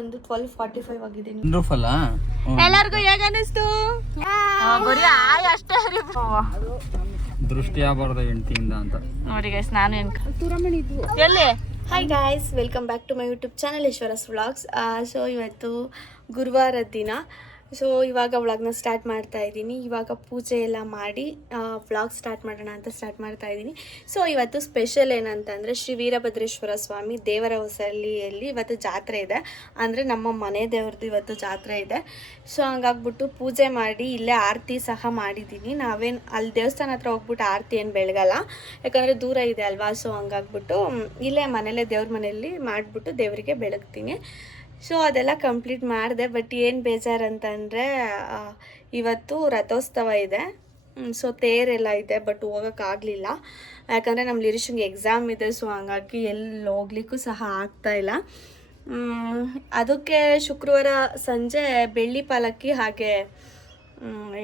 ಒಂದು 12:45 ಆಗಿದ್ದೀನಿ. ಎಲ್ಲರಿಗೂ ಹೇಗ ಅನಿಸ್ತು? ಬರೀ ಆಯ್ ಅಷ್ಟೇ ದೃಷ್ಟಿ ಆಗಬಾರ್ದು ಹೆಂಡತಿಯಿಂದ ಅಂತ ನೋಡಿ ಗೈಸ್. ನಾನು ಎಲ್ಲಿ hi guys, welcome back to my YouTube channel Eshwara's vlogs. So ಇವತ್ತು ಗುರುವಾರದ ದಿನ. ಸೊ ಇವಾಗ ವ್ಲಾಗ್ನ ಸ್ಟಾರ್ಟ್ ಮಾಡ್ತಾ ಇದ್ದೀನಿ. ಇವಾಗ ಪೂಜೆ ಎಲ್ಲ ಮಾಡಿ ವ್ಲಾಗ್ ಸ್ಟಾರ್ಟ್ ಮಾಡೋಣ ಅಂತ ಸ್ಟಾರ್ಟ್ ಮಾಡ್ತಾ ಇದ್ದೀನಿ. ಸೊ ಇವತ್ತು ಸ್ಪೆಷಲ್ ಏನಂತಂದರೆ ಶ್ರೀ ವೀರಭದ್ರೇಶ್ವರ ಸ್ವಾಮಿ ದೇವರ ಹೊಸಳ್ಳಿಯಲ್ಲಿ ಇವತ್ತು ಜಾತ್ರೆ ಇದೆ. ಅಂದರೆ ನಮ್ಮ ಮನೆ ದೇವ್ರದ್ದು ಇವತ್ತು ಜಾತ್ರೆ ಇದೆ. ಸೊ ಹಂಗಾಗ್ಬಿಟ್ಟು ಪೂಜೆ ಮಾಡಿ ಇಲ್ಲೇ ಆರತಿ ಸಹ ಮಾಡಿದ್ದೀನಿ. ನಾವೇನು ಅಲ್ಲಿ ದೇವಸ್ಥಾನ ಹತ್ರ ಹೋಗ್ಬಿಟ್ಟು ಆರತಿ ಏನು ಬೆಳಗಲ್ಲ, ಯಾಕಂದರೆ ದೂರ ಇದೆ ಅಲ್ವಾ. ಸೊ ಹಂಗಾಗ್ಬಿಟ್ಟು ಇಲ್ಲೇ ಮನೇಲೇ ದೇವ್ರ ಮನೆಯಲ್ಲಿ ಮಾಡಿಬಿಟ್ಟು ದೇವರಿಗೆ ಬೆಳಗ್ತೀನಿ. ಸೊ ಅದೆಲ್ಲ ಕಂಪ್ಲೀಟ್ ಮಾಡಿದೆ. ಬಟ್ ಏನು ಬೇಜಾರು ಅಂತಂದರೆ ಇವತ್ತು ರಥೋತ್ಸವ ಇದೆ. ಸೊ ತೇರೆಲ್ಲ ಇದೆ, ಬಟ್ ಹೋಗೋಕ್ಕಾಗಲಿಲ್ಲ ಯಾಕಂದರೆ ನಮ್ಮ ಲಿರಿಷನ್ಗೆ ಎಕ್ಸಾಮ್ ಇದೆ. ಸೊ ಹಂಗಾಗಿ ಎಲ್ಲಿ ಹೋಗ್ಲಿಕ್ಕೂ ಸಹ ಆಗ್ತಾಯಿಲ್ಲ. ಅದಕ್ಕೆ ಶುಕ್ರವಾರ ಸಂಜೆ ಬೆಳ್ಳಿ ಪಾಲಕ್ಕಿ, ಹಾಗೆ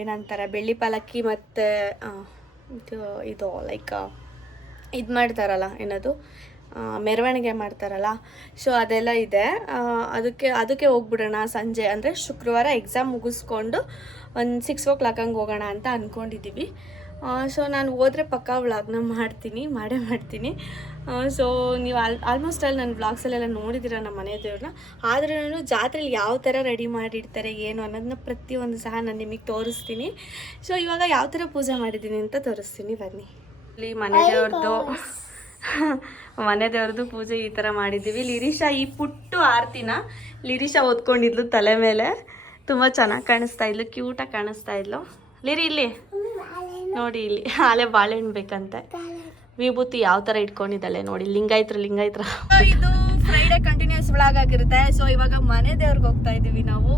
ಏನಂತಾರೆ ಬೆಳ್ಳಿ ಪಾಲಕ್ಕಿ ಮತ್ತು ಇದು ಲೈಕ್ ಇದು ಮಾಡ್ತಾರಲ್ಲ, ಏನದು ಮೆರವಣಿಗೆ ಮಾಡ್ತಾರಲ್ಲ. ಸೊ ಅದೆಲ್ಲ ಇದೆ. ಅದಕ್ಕೆ ಹೋಗ್ಬಿಡೋಣ ಸಂಜೆ, ಅಂದರೆ ಶುಕ್ರವಾರ ಎಕ್ಸಾಮ್ ಮುಗಿಸ್ಕೊಂಡು ಒಂದು 6 o'clock ಹಂಗೆ ಹೋಗೋಣ ಅಂತ ಅಂದ್ಕೊಂಡಿದ್ದೀವಿ. ಸೊ ನಾನು ಹೋದರೆ ಪಕ್ಕಾ ವ್ಲಾಗ್ನ ಮಾಡೇ ಮಾಡ್ತೀನಿ. ಸೊ ನೀವು ಆಲ್ಮೋಸ್ಟ್ ಅಲ್ಲಿ ನನ್ನ ವ್ಲಾಗ್ಸಲ್ಲೆಲ್ಲ ನೋಡಿದ್ದೀರ ನಮ್ಮ ಮನೆ ದೇವ್ರನ್ನ. ಆದರೆ ನಾನು ಜಾತ್ರೆಯಲ್ಲಿ ಯಾವ ಥರ ರೆಡಿ ಮಾಡಿರ್ತಾರೆ ಏನು ಅನ್ನೋದನ್ನ ಪ್ರತಿಯೊಂದು ಸಹ ನಾನು ನಿಮಗೆ ತೋರಿಸ್ತೀನಿ. ಸೊ ಇವಾಗ ಯಾವ ಥರ ಪೂಜೆ ಮಾಡಿದ್ದೀನಿ ಅಂತ ತೋರಿಸ್ತೀನಿ, ಬನ್ನಿ. ಇಲ್ಲಿ ಮನೆ ದೇವ್ರದ್ದು ಪೂಜೆ ಈ ಥರ ಮಾಡಿದ್ದೀವಿ. ಲಿರಿಷಾ ಈ ಪುಟ್ಟು ಆರತಿನ ಲಿರಿಷಾ ಓದ್ಕೊಂಡಿದ್ಲು ತಲೆ ಮೇಲೆ. ತುಂಬ ಚೆನ್ನಾಗಿ ಕಾಣಿಸ್ತಾ ಇದ್ಲು, ಕ್ಯೂಟಾಗಿ ಕಾಣಿಸ್ತಾ ಇದ್ಲು. ಲಿರಿ ಇಲ್ಲಿ ನೋಡಿ, ಇಲ್ಲಿ ಆಲೆ ಬಾಳೆಹಣ್ಣು ಬೇಕಂತೆ. ವಿಭೂತಿ ಯಾವ ಥರ ಇಟ್ಕೊಂಡಿದ್ದಾಳೆ ನೋಡಿ, ಲಿಂಗಾಯ್ತ್ರ. ಇದು ಫ್ರೈಡೇ ಕಂಟಿನ್ಯೂಸ್ ವ್ಲಾಗ್ ಆಗಿರುತ್ತೆ. ಸೊ ಇವಾಗ ಮನೆ ದೇವ್ರಿಗೆ ಹೋಗ್ತಾ ಇದ್ದೀವಿ ನಾವು.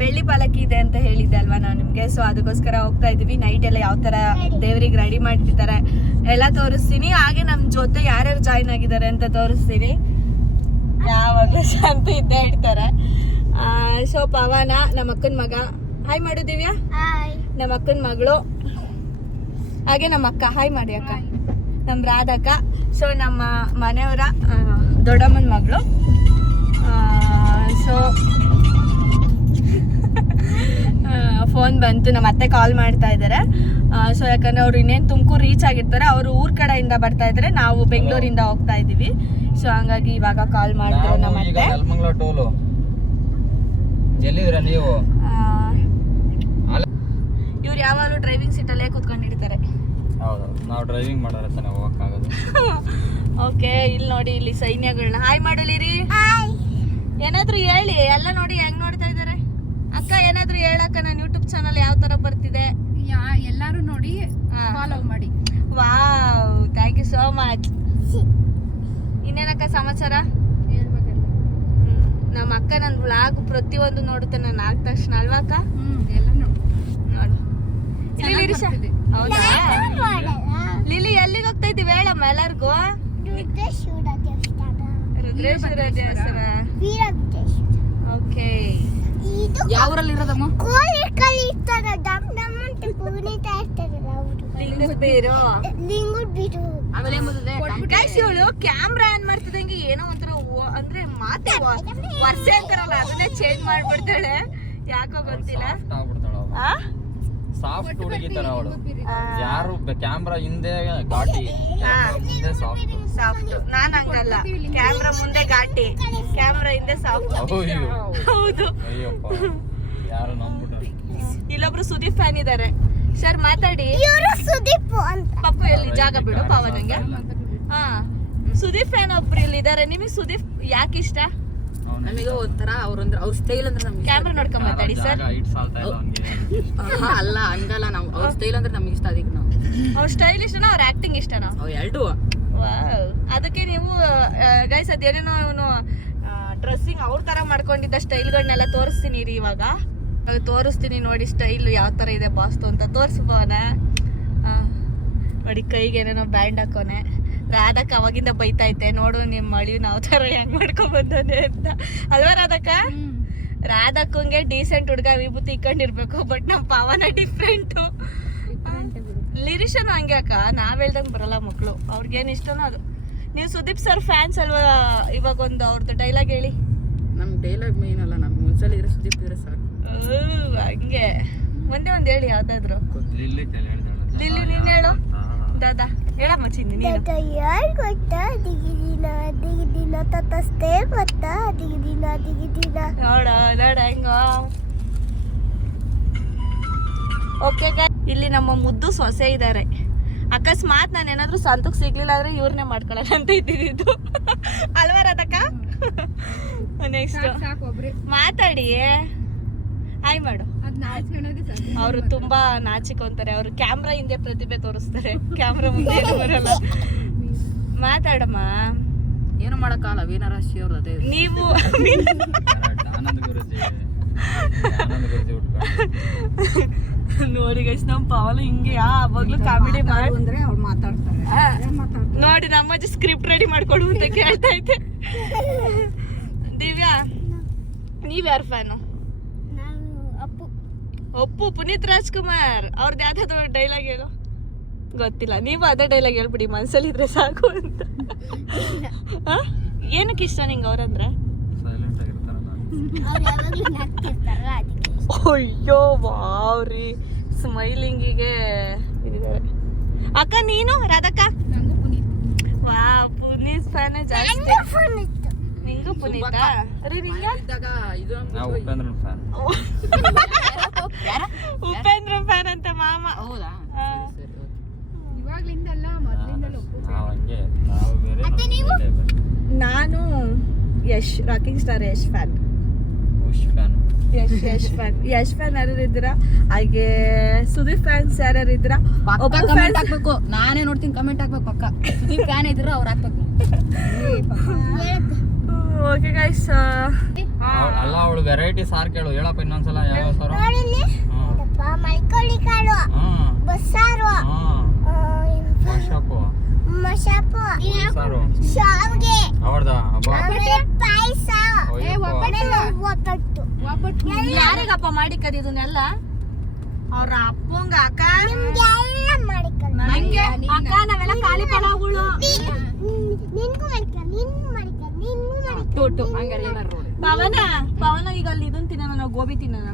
ಬೆಳ್ಳಿ ಪಾಲಕಿ ಇದೆ ಅಂತ ಹೇಳಿದ್ದೆ ಅಲ್ವಾ ನಾನು ನಿಮಗೆ. ಸೊ ಅದಕ್ಕೋಸ್ಕರ ಹೋಗ್ತಾ ಇದ್ದೀವಿ. ನೈಟ್ ಎಲ್ಲ ಯಾವ ಥರ ದೇವ್ರಿಗೆ ರೆಡಿ ಮಾಡಿರ್ತಾರೆ ಎಲ್ಲ ತೋರಿಸ್ತೀನಿ. ಹಾಗೆ ನಮ್ಮ ಜೊತೆ ಯಾರ್ಯಾರು ಜಾಯ್ನ್ ಆಗಿದ್ದಾರೆ ಅಂತ ತೋರಿಸ್ತೀನಿ. ಯಾವಾಗಲೂ ಶಾಂತಿ ಇದ್ದೇ ಇರ್ತಾರೆ. ಸೊ ಪವನ ನಮ್ಮ ಅಕ್ಕನ ಮಗ, ಹಾಯ್ ಮಾಡು ದಿವ್ಯಾ. ನಮ್ಮ ಅಕ್ಕನ ಮಗಳು, ಹಾಗೆ ನಮ್ಮ ಅಕ್ಕ, ಹಾಯ್ ಮಾಡಿ ಅಕ್ಕ. ನಮ್ಮ ರಾಧಕ್ಕ. ಸೊ ನಮ್ಮ ಮನೆಯವರ ದೊಡ್ಡಮ್ಮನ ಮಗಳು. ಸೊ ಫೋನ್ ಬಂತು, ನಮ್ಮ ಅತ್ತೆ ಕಾಲ್ ಮಾಡ್ತಾ ಇದ್ದಾರೆ. ಸೊ ಯಾಕಂದ್ರೆ ಅವ್ರು ಇನ್ನೇನು ತುಮಕೂರು ರೀಚ್ ಆಗಿರ್ತಾರೆ. ಅವರು ಊರ್ ಕಡೆಯಿಂದ ಬರ್ತಾ ಇದ್ದಾರೆ, ನಾವು ಬೆಂಗಳೂರಿಂದ ಹೋಗ್ತಾ ಇದ್ದೀವಿ. ಸೊ ಹಂಗಾಗಿ ಇವಾಗ ಕಾಲ್ ಮಾಡಿದ್ರು ನಮ್ಮ ಅತ್ತೆ. ಇವ್ರು ಯಾವಾಗಲೂ ಡ್ರೈವಿಂಗ್ ಸೀಟಲ್ಲೇ ಕೂತ್ಕೊಂಡಿರ್ತಾರೆ. ನಾವು ಡ್ರೈವಿಂಗ್ ಮಾಡೋರೆ ತಾನೇ ಹೋಗಕ್ಕಾಗೋದು. ಓಕೆ, ಇಲ್ಲಿ ನೋಡಿ, ಇಲ್ಲಿ ಸೈನ್ಯಗಳನ್ನ ಹಾಯ್ ಮಾಡಲಿರಿ. ಏನಾದ್ರು ಹೇಳಿ, ಎಲ್ಲ ನೋಡಿ ಹೆಂಗ್ ನೋಡ್ತಾ ಇದ್ದಾರೆ. ಅಕ್ಕ ಏನಾದ್ರು ಹೇಳಕ್ಕ, ನನ್ನ ಯೂಟ್ಯೂಬ್ ಚಾನಲ್ ಯಾವ ತರ ಬರ್ತಿದೆ ಎಲ್ಲಾರು ನೋಡಿ ಫಾಲೋ ಮಾಡಿ. Wow, thank you so much. ಇನ್ನೇನಕ್ಕ ಸಮಾಚಾರ? ನಮ್ಮ ಅಕ್ಕ ನನ್ನ ವ್ಲಾಗ್ ಪ್ರತಿಯೊಂದು ನೋಡುತ್ತೆ ನಾನು ಆದ ತಕ್ಷಣ, ಅಲ್ವಾ ಅಕ್ಕ? ಎಲ್ಲ ನೋಡು. ಹೌದಾ? ಲಿಲಿ ಎಲ್ಲಿಗೆ ಹೋಗ್ತಾ ಇದ್ದೀವಿ ಹೇಳಮ್ಮ ಎಲ್ಲರಿಗೂ? ರುದ್ರೇಶ್ವರ ದೇವಸ್ಥಾನ. ಓಕೆ, ಯಾವ ಊರಲ್ಲಿ ಇರೋದಮ್ಮ? ಇವಳು ಕ್ಯಾಮ್ರಾ ಆನ್ ಮಾಡ್ತಿದಂಗೆ ಏನೋ ಒಂಥರ ಅಂದ್ರೆ ಮಾತೆ ವರ್ಷ ಅಂತಾರಲ್ಲ, ಅದನ್ನೇ ಚೇಂಜ್ ಮಾಡ್ಬಿಡ್ತಾಳೆ. ಯಾಕೋ ಗೊತ್ತಿಲ್ಲ. ಸಾಫ್ಟ್ ಹುಡುಗಿ ತರ ಅವಳು. ಯಾರು ಕ್ಯಾಮ್ರಾ ಹಿಂದೆ ಘಾಟಿ, ಮುಂದೆ ಸಾಫ್ಟ್. ನಾನ್ ಹಂಗಲ್ಲ, ಕ್ಯಾಮ್ರಾ ಮುಂದೆ ಘಾಟಿ, ಕ್ಯಾಮ್ರಾ ಹಿಂದೆ ಸಾಫ್ಟ್. ಹೌದು. ಯಾರು ನಂಬಿಟ್ರು. ಇಲ್ಲೊಬ್ರು ಸುದೀಪ್ ಫ್ಯಾನ್ ಇದಾರೆ. ಸರ್ ಮಾತಾಡಿ. ಪಪ್ಪು ಎಲ್ಲಿ ಜಾಗ ಬಿಡು ಪವನ್ಗೆ. ಹಾ, ಸುದೀಪ್ ಫ್ಯಾನ್ ಒಬ್ರು ಇಲ್ಲಿ ಇದಾರೆ. ನಿಮಗೆ ಸುದೀಪ್ ಯಾಕೆ ಇಷ್ಟ? ನಮಗೆ ಒಂಥರ ಅವ್ರ ಸ್ಟೈಲ್ ಅಂದ್ರೆ ನಮ್ಗೆ. ಕ್ಯಾಮ್ರಾ ನೋಡ್ಕೊಂಡ್ ಮಾತಾಡಿ ಸರ್. ಅಲ್ಲ ಹಂಗಲ್ಲ, ನಾವು ಅವ್ರ ಸ್ಟೈಲ್ ಅಂದ್ರೆ ನಮ್ಗೆ ಇಷ್ಟ. ಅದಕ್ಕೆ ನಾವು ಅವ್ರ ಸ್ಟೈಲ್ ಇಷ್ಟನಾ, ಅವ್ರ ಆಕ್ಟಿಂಗ್ ಇಷ್ಟನಾ? ಎರಡು. ಅದಕ್ಕೆ ನೀವು ಗೈಸ್ ಅದೇನೇನೋ ಅವನು ಡ್ರೆಸ್ಸಿಂಗ್ ಅವ್ರ ತರ ಮಾಡ್ಕೊಂಡಿದ್ದ ಸ್ಟೈಲ್ಗಳನ್ನೆಲ್ಲ ತೋರಿಸ್ತೀನಿ ರೀ. ಇವಾಗ ತೋರಿಸ್ತೀನಿ ನೋಡಿ ಸ್ಟೈಲ್ ಯಾವ ತರ ಇದೆ ಬಾಸ್ತು ಅಂತ. ತೋರಿಸ್ಬೋನ ನೋಡಿ, ಕೈಗೆ ಏನೇನೋ ಬ್ಯಾಂಡ್ ಹಾಕೋನೆ. ರಾಧಕ್ಕ ಅವಾಗಿಂದ ಬೈತೈತೆ, ನೋಡು ನಿಮ್ಮ ಮಳಿಯು ನಾವು ತರ ಹೆಂಗ್ ಮಾಡ್ಕೊಂಡ್ ಬಂದನೆ ಅಂತ, ಅಲ್ವಾ ರಾಧಕ್ಕ? ರಾಧಕ್ಕಂಗೆ ಡೀಸೆಂಟ್ ಹುಡ್ಗ ವಿಭೂತಿ ಇಕ್ಕೊಂಡಿರ್ಬೇಕು. ಬಟ್ ನಮ್ಮ ಪವನ ಡಿಫ್ರೆಂಟು. ಲಿರಿಷನು ಹಂಗೆ ಅಕ್ಕ, ನಾವ್ ಹೇಳ್ದಂಗೆ ಬರಲ್ಲ ಮಕ್ಕಳು. ಅವ್ರಿಗೇನು ಇಷ್ಟನೋ ಅದು. ನೀವು ಸುದೀಪ್ ಸರ್ ಫ್ಯಾನ್ಸ್ ಅಲ್ವಾ? ಇವಾಗ ಒಂದು ಅವ್ರದ್ದು ಡೈಲಾಗ್ ಹೇಳಿ. ನಮ್ ಡೈಲಾಗ್ ಮೇನ್ ಅಲ್ಲ, ನಮ್ಗೆ ಒಂದ್ಸಲ ಇದ್ರೆ ಸುದೀಪ್ ಇದ್ರೆ ಸಾಕು. ಹಂಗೆ ಒಂದೇ ಒಂದು ಹೇಳಿ ಯಾವ್ದಾದ್ರು. ಲಿಲ್ಲಿ ಲಿಲ್ಲಿ ನೀನ್ ಹೇಳು. ದಾದಾ ಹೇಳಮ್ಮ ಚಿನ್ನಿ ನೀನು. ನೋಡ ನೋಡ ಹೆಂಗ. ಓಕೆ ಇಲ್ಲಿ ನಮ್ಮ ಮುದ್ದು ಸೊಸೆ ಇದ್ದಾರೆ. ಅಕಸ್ಮಾತ್ ನಾನು ಏನಾದ್ರು ಸಂತಕ್ಕೆ ಸಿಗ್ಲಿಲ್ಲ ಅಂದ್ರೆ ಇವ್ರನ್ನೇ ಮಾಡ್ಕೊಳ್ಳೋಣ ಅಂತ ಇದ್ದಿದ್ದು ಅಲ್ವಾ ರಾಧಕ್ಕ? ನೆಕ್ಸ್ಟ್ ಮಾತಾಡಿ ಹಾಯ್ ಮಾಡು. ಅವರು ತುಂಬಾ ನಾಚಿಕೊಂತಾರೆ. ಅವರು ಕ್ಯಾಮ್ರಾ ಹಿಂದೆ ಪ್ರತಿಭೆ ತೋರಿಸ್ತಾರೆ, ಕ್ಯಾಮ್ರಾ ಮುಂದೆ ಏನು ಬರಲ್ಲ. ಮಾತಾಡಮ್ಮ. ಏನು ಮಾಡಕ್ಕಾಗಲ್ಲ, ವೀನರಾಶಿ ಅವ್ರು ಅದೇ. ನೀವು ಆನಂದ್ ಗುರುಜಿ ನೋಡಿ ಗೈಸ್, ನಮ್ಮ ಪವನ್ ಹಿಂಗೆ ಯಾವಾಗ್ಲೂ ಕಾಮಿಡಿ ಮಾಡಿ ಅಂದ್ರೆ ಅವ್ರು ಮಾತಾಡ್ತಾರೆ. ನೋಡಿ ನಮ್ಮಜ್ಜಿ ಸ್ಕ್ರಿಪ್ಟ್ ರೆಡಿ ಮಾಡ್ಕೊಡು ಅಂತ ಕೇಳ್ತಾ ಐತೆ. ದಿವ್ಯಾ ನೀವ್ ಯಾರ ಫ್ಯಾನು? ಅಪ್ಪು ಪುನೀತ್ ರಾಜ್ಕುಮಾರ್ ಅವ್ರದ್ದು ಯಾವ್ದಾದ್ರು ಡೈಲಾಗ್ ಹೇಳು. ಗೊತ್ತಿಲ್ಲ, ನೀವು ಅದೇ ಡೈಲಾಗ್ ಹೇಳ್ಬಿಡಿ, ಮನ್ಸಲ್ಲಿ ಇದ್ರೆ ಸಾಕು ಅಂತ. ಏನಕ್ಕೆ ಇಷ್ಟ ನಿಂಗೆ ಅವ್ರಂದ್ರೆ? ಸೈಲೆಂಟ್ ಆಗಿರ್ತಾರಲ್ಲ. ಅಯ್ಯೋ ವಾವ್ರಿ, ಸ್ಮೈಲಿಂಗಿಗೆ ಇದಿದ್ದಾರೆ. ಅಕ್ಕ ನೀನು ರಾಧಕ್ಕ? ವಾ ಪುನೀತ್ ಫ್ಯಾನ್ ಜಾಸ್ತಿ. ನಿಂಗೂ ಪುನೀತ? ನಾವು ಉಪೇಂದ್ರನ್ ಫ್ಯಾನ್. ಉಪೇಂದ್ರ ಫ್ಯಾನ್ ಅಂತ ಮಾಮ. ಹೌದಾ? ನಾವು ಹಂಗೆ, ನಾವು ಬೇರೆ ನಾನು Yash, rocking star Yash fan. Yash fan ಯಾರು ಇದ್ದೀರಾ? ಹಾಗೆ ಸುದೀಪ್ ಫ್ಯಾನ್ಸ್ ಯಾರು ಇದ್ದೀರಾ? ಕಮೆಂಟ್ ಹಾಕ್ಬೇಕು, ನಾನೇ ನೋಡ್ತೀನಿ. ಕಮೆಂಟ್ ಹಾಕ್ಬೇಕು ಪಕ್ಕ. ಸುದೀಪ್ ಫ್ಯಾನ್ ಇದ್ರೆ ಅವ್ರು ಹಾಕ್ಬೇಕು. Okay guys. ಅಲ್ಲ ಅವಳು ವೆರೈಟಿ ಸಾರ್ ಕೇಳು, ಹೇಳಪ್ಪ ಇನ್ನೊಂದ್ಸಲ. ಯಾವ ಸಾರು? ಯಾರಿಗಪ್ಪ ಮಾಡಿ ಕರೀದನ್ನೆಲ್ಲ? ಅವ್ರ ಅಪ್ಪಂಗ ಅಕ್ಕ ನಂಗೆ ಅಕ್ಕ, ನಾವೆಲ್ಲ ಖಾಲಿ ಪಲಾವ್ಗಳು. ಪವನ ಈಗ ಅಲ್ಲಿ ಇದನ್ ತಿನ್ನೋಣ, ನಾವು ಗೋಬಿ ತಿನ್ನೋಣ.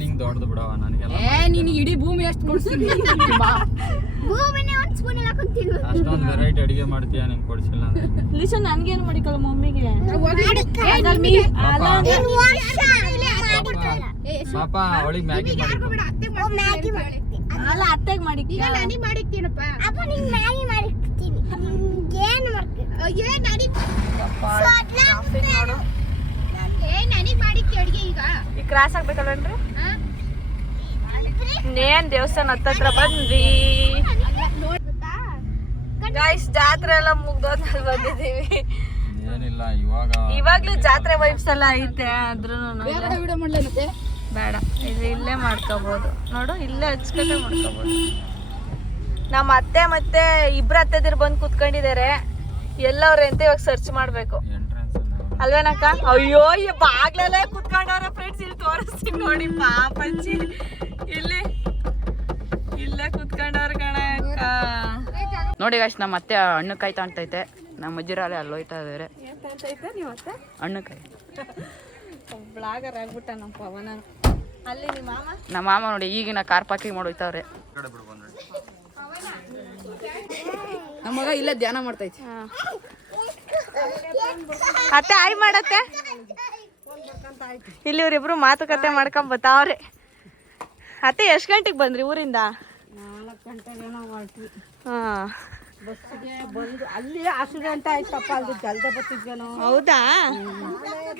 ನಿಂಗ್ ದೊಡ್ಡದು ಬಿಡವ, ನನಗೆಲ್ಲ ನೀನು ಇಡೀ ಭೂಮಿ ಎಷ್ಟು ಕೊಡ್ತೀನಿ. ಅಷ್ಟೊಂದು ವೆರೈಟಿ ಅಡಿಗೆ ಮಾಡ್ತೀಯ, ನಿಂಗೆ ಕೊಡ್ಸಿಲ್ಲ ಅಂದ್ರೆ. ಲಿಸನ್ ನನ್ಗೇನು ಮಾಡಿಕಲ್ಲ ಮಮ್ಮಿಗೆ. ಪಾಪ ಅವಳಿಗೆ ಮ್ಯಾಗಿ ಅಲ್ಲ ಅತ್ತೆಗೆ ಮಾಡಿ. ಈ ಕ್ರಾಸ್ ಆಗ್ಬೇಕಲ್ವೇನ್ರಿ? ನೇನ್ ದೇವಸ್ಥಾನ ಹತ್ತತ್ರ ಬಂದ್ವಿ ಗೈಸ್. ಜಾತ್ರೆ ಎಲ್ಲ ಮುಗ್ದೋದ್ಮೇಲೆ ಬಂದಿದೀವಿ. ಏನಿಲ್ಲ, ಇವಾಗ್ಲೂ ಜಾತ್ರೆ ವೈಬ್ಸ್ ಎಲ್ಲ ಐತೆ. ಆದ್ರೂ ಬೇಡ, ಇಲ್ಲೇ ಮಾಡ್ಕೋಬಹುದು. ನೋಡು, ಇಲ್ಲೇ ಹಚ್ಕಟ್ಟೆ ಮಾಡ್ಕೋಬಹುದು. ನಮ್ಮ ಅತ್ತೆ ಮತ್ತೆ ಇಬ್ರು ಅತ್ತೆದಿರು ಬಂದು ಕುತ್ಕೊಂಡಿದ್ದಾರೆ. ಎಲ್ಲವ್ರೆ ಅಂತ ಇವಾಗ ಸರ್ಚ್ ಮಾಡ್ಬೇಕು ಅಲ್ವೇನಕ್ಕ? ಅಯ್ಯೋ, ಈ ಬಾಗ್ಲಲ್ಲೇ ಕುತ್ಕೊಂಡವ್ರೆ ಫ್ರೆಂಡ್ಸ್. ಇಲ್ಲಿ ತೋರಿಸ್ತೀನಿ ನೋಡಿ, ಪಾಪಂಚಿ ಇಲ್ಲೇ ಕುತ್ಕೊಂಡವ್ರ ಕಣ ಅಕ್ಕ. ನೋಡಿ ಗಾಯ್ಸ್, ನಮ್ಮ ಅತ್ತೆ ಹಣ್ಣುಕಾಯಿ ತಾಂತೈತೆ. ನಮ್ಮ ಅಜ್ಜಿರಾಲೆ ಅಲ್ಲಿ ಹೋಯ್ತಾ ಇದಾರೆ. ಹಣ್ಣುಕಾಯಿ ಬ್ಲಾಗರ್ ಆಗ್ಬಿಟ್ಟ ನಮ್ಮ ಪವನ. ಅಲ್ಲಿ ನಿಮ್ಮ ಮಾಮ? ನಮ್ಮ ಮಾಮ ನೋಡಿ ಈಗಿನ ಕಾರ್ ಪಾರ್ಕಿಂಗ್ ಮಾಡೋಯ್ತವ್ರೆ. ನಮ್ಮ ಮಗ ಇಲ್ಲೇ ಧ್ಯಾನ ಮಾಡ್ತೈತಿ. ಅತ್ತೆ ಆಯ್ ಮಾಡತ್ತೆ. ಇಲ್ಲಿ ಇವ್ರಿಬ್ರು ಮಾತುಕತೆ ಮಾಡ್ಕೊಂಡ್ ಬತ್ತಾವ್ರೆ. ಅತ್ತೆ ಎಷ್ಟು ಗಂಟೆಗೆ ಬಂದ್ರಿ ಊರಿಂದ? 4 ಗಂಟೆಗೆ ನಾವು ಹೊರಟ್ವಿ. ಹಾ, ಬಸ್ಸಿಗೆ ಬಂದು ಅಲ್ಲಿ ಆಕ್ಸಿಡೆಂಟ್ ಆಯ್ತಪ್ಪ, ಅಲ್ಲಿ ಜಲ್ದಿ ಬರ್ತಿದ್ವೇನೋ. ಹೌದಾ?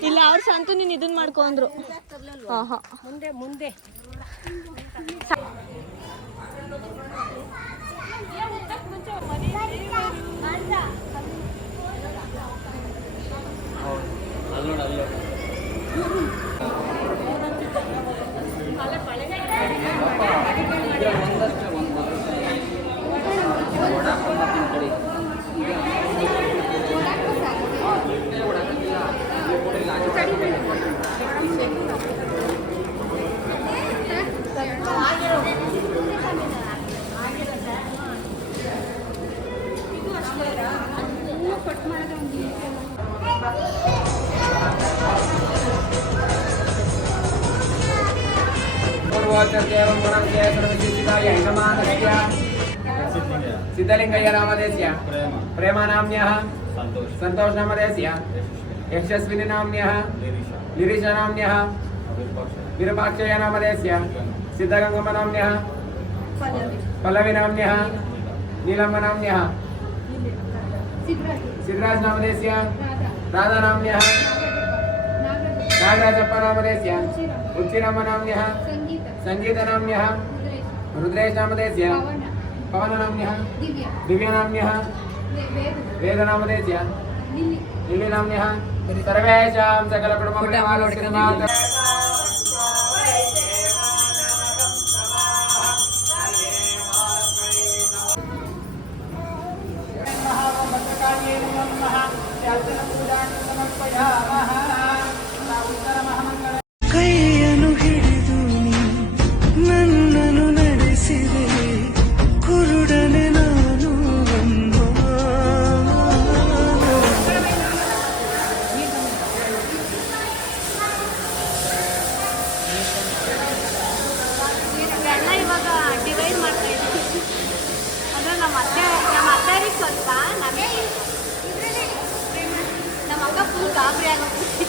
ಇಲ್ಲ ಅವ್ರ ಸಂತು ನೀನ್ ಇದನ್ ಮಾಡ್ಕೊಂಡ್ರು. ಮುಂದೆ ಮುಂದೆ सिद्धलिंगय्य नामधेयस्य प्रेमा नाम्न्यः संतोष नामधेयस्य यशस्विनी नाम्न्यः लिरिषा नाम्न्यः विरूपाक्षय नामधेयस्य सिद्धगंगम्मा नाम्न्यः पल्लवी नाम्न्यः नीलम्मा नाम्न्यः सिद्धराज नामधेयस्य राधा नाम्न्यः नागराजप्प नामधेयस्य उच्चिरम्मा नाम्न्यः संगीत नाम्न्यः रुद्रेश नामधेयस्य पवन नाम्न्यः दिव्या नाम्न्यः वेद नामधेयस्य लिली नाम्न्यः सर्वेषां सकलकुटुम्बपरिवारस्य ಕೈಯನ್ನು ಹಿಡಿದು ನನ್ನನ್ನು ನಡೆಸಿದೆ ಕುರುಡನೆ ನಾನು ಎಲ್ಲ ಇವಾಗ ಡಿವೈಡ್ ಮಾಡ್ತಾ ಇದ್ದೀವಿ. ಅದು ನಮ್ಮ ಅತ್ತೆಯರಿಗೆ ಸ್ವಲ್ಪ ನಮಗೆ ನಮ್ಮ ಅಕ್ಕ ಫುಲ್ ಗಾಬರಿ ಆಗೋಗ್ಬಿಟ್ಟು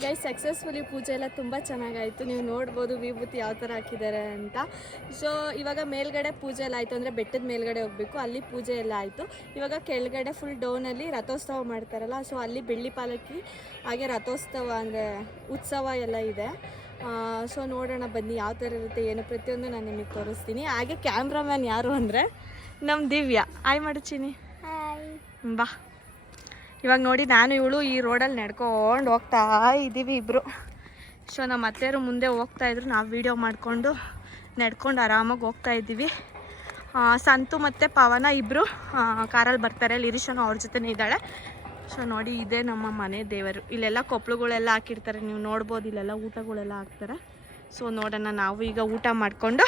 ಗೈಸ್ ಸಕ್ಸಸ್ಫುಲಿ ಪೂಜೆ ಎಲ್ಲ ತುಂಬ ಚೆನ್ನಾಗಾಯಿತು. ನೀವು ನೋಡ್ಬೋದು ವಿಭೂತಿ ಯಾವ ಥರ ಹಾಕಿದ್ದಾರೆ ಅಂತ. ಸೊ ಇವಾಗ ಮೇಲ್ಗಡೆ ಪೂಜೆ ಎಲ್ಲ ಆಯಿತು, ಅಂದರೆ ಬೆಟ್ಟದ ಮೇಲ್ಗಡೆ ಹೋಗಬೇಕು, ಅಲ್ಲಿ ಪೂಜೆ ಎಲ್ಲ ಆಯಿತು. ಇವಾಗ ಕೆಳಗಡೆ ಫುಲ್ ಡೌನಲ್ಲಿ ರಥೋತ್ಸವ ಮಾಡ್ತಾರಲ್ಲ, ಸೊ ಅಲ್ಲಿ ಬೆಳ್ಳಿ ಪಾಲಕಿ ಹಾಗೆ ರಥೋತ್ಸವ ಅಂದರೆ ಉತ್ಸವ ಎಲ್ಲ ಇದೆ. ಸೊ ನೋಡೋಣ ಬನ್ನಿ ಯಾವ ಥರ ಇರುತ್ತೆ ಏನು ಪ್ರತಿಯೊಂದು ನಾನು ನಿಮಗೆ ತೋರಿಸ್ತೀನಿ. ಹಾಗೆ ಕ್ಯಾಮ್ರಾಮ್ಯಾನ್ ಯಾರು ಅಂದರೆ ನಮ್ಮ ದಿವ್ಯಾ. ಆಯ್ ಮಾಡುತ್ತೀನಿ ಬಾ. ಇವಾಗ ನೋಡಿ ನಾನು ಇವಳು ಈ ರೋಡಲ್ಲಿ ನಡ್ಕೊಂಡು ಹೋಗ್ತಾ ಇದ್ದೀವಿ ಇಬ್ಬರು. ಸೊ ನಮ್ಮ ಅತ್ತೆಯರು ಮುಂದೆ ಹೋಗ್ತಾಯಿದ್ರು, ನಾವು ವೀಡಿಯೋ ಮಾಡಿಕೊಂಡು ನಡ್ಕೊಂಡು ಆರಾಮಾಗಿ ಹೋಗ್ತಾ ಇದ್ದೀವಿ. ಸಂತು ಮತ್ತು ಪವನ ಇಬ್ಬರು ಕಾರಲ್ಲಿ ಬರ್ತಾರೆ, ಲಿರಿಷನು ಅವ್ರ ಜೊತೆನೇ ಇದ್ದಾಳೆ. ಸೊ ನೋಡಿ ಇದೇ ನಮ್ಮ ಮನೆ ದೇವರು. ಇಲ್ಲೆಲ್ಲ ಕೊಪ್ಪಳುಗಳೆಲ್ಲ ಹಾಕಿರ್ತಾರೆ, ನೀವು ನೋಡ್ಬೋದು. ಇಲ್ಲೆಲ್ಲ ಊಟಗಳೆಲ್ಲ ಹಾಕ್ತಾರೆ. ಸೊ ನೋಡೋಣ, ನಾವು ಈಗ ಊಟ ಮಾಡಿಕೊಂಡು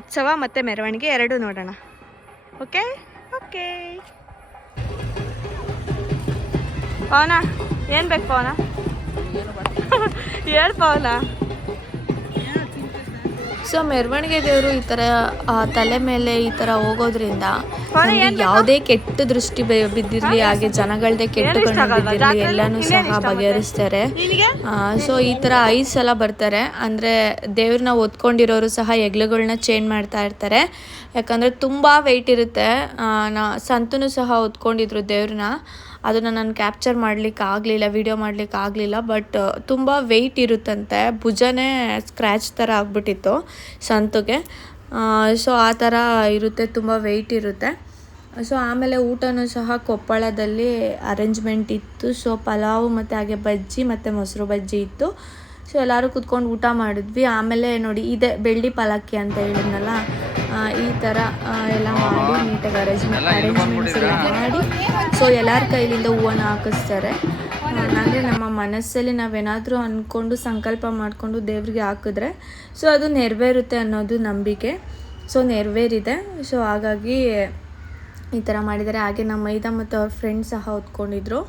ಉತ್ಸವ ಮತ್ತು ಮೆರವಣಿಗೆ ಎರಡೂ ನೋಡೋಣ. ಓಕೆ ಓಕೆ ಪವನ ಏನು ಬೇಕು ಪವನ? ಹೇಳು ಪವನ. ಸೊ ಮೆರವಣಿಗೆ ದೇವರು ಈ ಥರ ತಲೆ ಮೇಲೆ ಈ ಥರ ಹೋಗೋದ್ರಿಂದ ಯಾವುದೇ ಕೆಟ್ಟ ದೃಷ್ಟಿ ಬಿದ್ದಿರಲಿ, ಹಾಗೆ ಜನಗಳದೇ ಕೆಟ್ಟ ಕಣ್ಣು ಬಿದ್ದಿರಲಿ ಎಲ್ಲನೂ ಸಹ ಬಗೆಹರಿಸ್ತಾರೆ. ಸೊ ಈ ಥರ 5 ಸಲ ಬರ್ತಾರೆ. ಅಂದರೆ ದೇವ್ರನ್ನ ಹೊತ್ಕೊಂಡಿರೋರು ಸಹ ಹೆಗ್ಲುಗಳನ್ನ ಚೇಂಜ್ ಮಾಡ್ತಾ ಇರ್ತಾರೆ. ಯಾಕಂದರೆ ತುಂಬ ವೆಯ್ಟ್ ಇರುತ್ತೆ. ಸಂತನು ಸಹ ಹೊತ್ಕೊಂಡಿದ್ರು ದೇವ್ರನ್ನ. ಅದನ್ನು ನಾನು ಕ್ಯಾಪ್ಚರ್ ಮಾಡಲಿಕ್ಕೆ ಆಗಲಿಲ್ಲ, ವಿಡಿಯೋ ಮಾಡಲಿಕ್ಕೆ ಆಗಲಿಲ್ಲ. ಬಟ್ ತುಂಬ ವೆಯ್ಟ್ ಇರುತ್ತಂತೆ, ಭುಜನೇ ಸ್ಕ್ರ್ಯಾಚ್ ಥರ ಆಗ್ಬಿಟ್ಟಿತ್ತು ಸಂತುಗೆ. ಸೊ ಆ ಥರ ಇರುತ್ತೆ, ತುಂಬ ವೆಯ್ಟ್ ಇರುತ್ತೆ. ಸೊ ಆಮೇಲೆ ಊಟನೂ ಸಹ ಕೊಪ್ಪಳದಲ್ಲಿ ಅರೇಂಜ್ಮೆಂಟ್ ಇತ್ತು. ಸೊ ಪಲಾವು ಮತ್ತು ಹಾಗೆ ಬಜ್ಜಿ ಮತ್ತು ಮೊಸರು ಬಜ್ಜಿ ಇತ್ತು. ಸೊ ಎಲ್ಲರೂ ಕೂತ್ಕೊಂಡು ಊಟ ಮಾಡಿದ್ವಿ. ಆಮೇಲೆ ನೋಡಿ ಇದೆ ಬೆಳ್ಳಿ ಪಲ್ಲಕ್ಕಿ ಅಂತ ಹೇಳಿದ್ನಲ್ಲ, ಈ ಥರ ಎಲ್ಲ ಮಾಡಿ ನೀಟಾಗಿ ಅರೇಂಜ್ಮೆಂಟ್ಸ್ ಎಲ್ಲ ಮಾಡಿ ಸೊ ಎಲ್ಲರ ಕೈಲಿಂದ ಹೂವನ್ನು ಹಾಕಿಸ್ತಾರೆ. ಅಂದರೆ ನಮ್ಮ ಮನಸ್ಸಲ್ಲಿ ನಾವೇನಾದರೂ ಅಂದ್ಕೊಂಡು ಸಂಕಲ್ಪ ಮಾಡಿಕೊಂಡು ದೇವ್ರಿಗೆ ಹಾಕಿದ್ರೆ ಸೊ ಅದು ನೆರವೇರುತ್ತೆ ಅನ್ನೋದು ನಂಬಿಕೆ. ಸೊ ನೆರವೇರಿದೆ. ಸೊ ಹಾಗಾಗಿ ಈ ಥರ ಮಾಡಿದ್ದಾರೆ. ಹಾಗೆ ನಮ್ಮ ಮೈದಾ ಮತ್ತು ಅವ್ರ ಫ್ರೆಂಡ್ಸ್ ಸಹ ಹೊತ್ಕೊಂಡಿದ್ರು.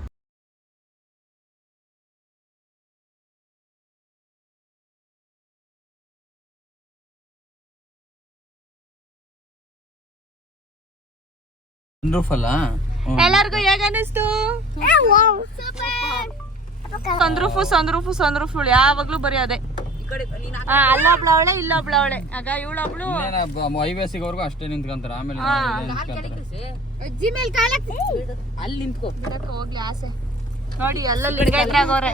ಎಲ್ಲರಿಗೂ ಹೇಗ ಅನಿಸ್ತು? ಸಂದ್ರೂಫು ಯಾವಾಗ್ಲೂ ಬರೀ ಅದೇ. ಅಲ್ಲೊಬ್ಳ ಅವಳೆ ಇಲ್ಲೊಬ್ಳ ಅವಳೆ. ಆಗ ಇವಳೊಬ್ಳು ಹೈವೇ ಸಿಗೋವರೆಗೂ ಅಷ್ಟೇ ನಿಂತ್ಕೊಂತಾರೆ. ಆಮೇಲೆ ಹೋಗ್ಲಿ ಆಸೆ ನೋಡಿ ಎಲ್ಲ ಲಿಂಗಾಯತ್ರಾಗವ್ರೆ.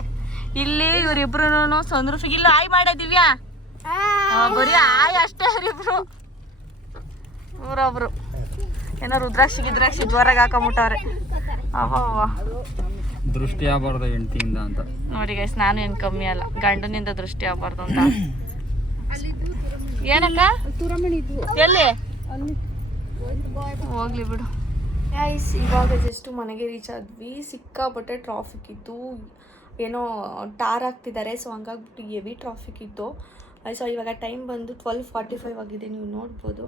ಇಲ್ಲಿ ಇವ್ರಿಬ್ರು ಸಂದ್ರೂಫಿಗೆ ಇಲ್ಲ ಆಯ್ ಮಾಡಿದಿವ್ಯಾ, ಬರೀ ಆಯ್ ಅಷ್ಟೇ ಅವ್ರಿಬ್ರು. ಊರೊಬ್ರು ಏನೋ ರುದ್ರಾಕ್ಷಿ ಜ್ವರಾಗ ಹಾಕೊಂಬಿಟ್ಟವ್ರೆ. ದೃಷ್ಟಿ ಆಗಬಾರ್ದು ಹೆಂಡತಿಯಿಂದ ಅಂತ ನೋಡಿ ಗೈಸ್, ನಾನು ಏನು ಕಮ್ಮಿ ಅಲ್ಲ, ಗಂಡನಿಂದ ದೃಷ್ಟಿ ಆಗಬಾರ್ದು ಅಂತ. ಏನಕ್ಕ ಎಲ್ಲಿ ಹೋಗ್ಲಿ ಬಿಡು. ಗೈಸ್ ಇವಾಗ ಜಸ್ಟ್ ಮನೆಗೆ ರೀಚ್ ಆದ್ವಿ. ಸಿಕ್ಕಾಪಟ್ಟೆ ಟ್ರಾಫಿಕ್ ಇತ್ತು, ಏನೋ ಟಾರ್ ಹಾಕ್ತಿದ್ದಾರೆ. ಸೊ ಹಂಗಾಗ್ಬಿಟ್ಟು ಹೆವಿ ಟ್ರಾಫಿಕ್ ಇತ್ತು. ಸೊ ಇವಾಗ ಟೈಮ್ ಬಂದು 12:45 ಆಗಿದೆ, ನೀವು ನೋಡ್ಬೋದು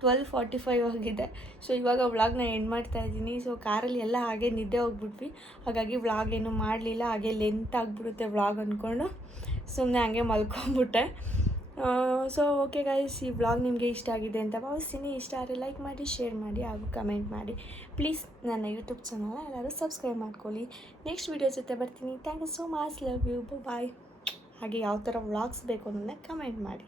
12:45 ಆಗಿದೆ. ಸೊ ಇವಾಗ ವ್ಲಾಗ್ನ ಎಂಡ್ ಮಾಡ್ತಾ ಇದ್ದೀನಿ. ಸೊ ಕಾರಲ್ಲಿ ಎಲ್ಲ ಹಾಗೆ ನಿದ್ದೆ ಹೋಗ್ಬಿಟ್ವಿ, ಹಾಗಾಗಿ ವ್ಲಾಗ್ ಏನು ಮಾಡಲಿಲ್ಲ. ಹಾಗೆ ಲೆಂತ್ ಆಗಿಬಿಡುತ್ತೆ ವ್ಲಾಗ್ ಅಂದ್ಕೊಂಡು ಸುಮ್ಮನೆ ಹಂಗೆ ಮಲ್ಕೊಂಬಿಟ್ಟೆ. ಸೊ ಓಕೆ ಗೈಸ್, ಈ ವ್ಲಾಗ್ ನಿಮಗೆ ಇಷ್ಟ ಆಗಿದೆ ಅಂತ ಭಾವಿಸ್ತೀನಿ. ಇಷ್ಟ ಆದರೆ ಲೈಕ್ ಮಾಡಿ, ಶೇರ್ ಮಾಡಿ ಹಾಗೂ ಕಮೆಂಟ್ ಮಾಡಿ. ಪ್ಲೀಸ್ ನನ್ನ ಯೂಟ್ಯೂಬ್ ಚಾನಲ್ನ ಎಲ್ಲರೂ ಸಬ್ಸ್ಕ್ರೈಬ್ ಮಾಡ್ಕೊಳ್ಳಿ. ನೆಕ್ಸ್ಟ್ ವೀಡಿಯೋ ಜೊತೆ ಬರ್ತೀನಿ. Thank you so much, love you, bye. ಹಾಗೆ ಯಾವ ಥರ ವ್ಲಾಗ್ಸ್ ಬೇಕು ಅನ್ನೋದನ್ನ ಕಮೆಂಟ್ ಮಾಡಿ.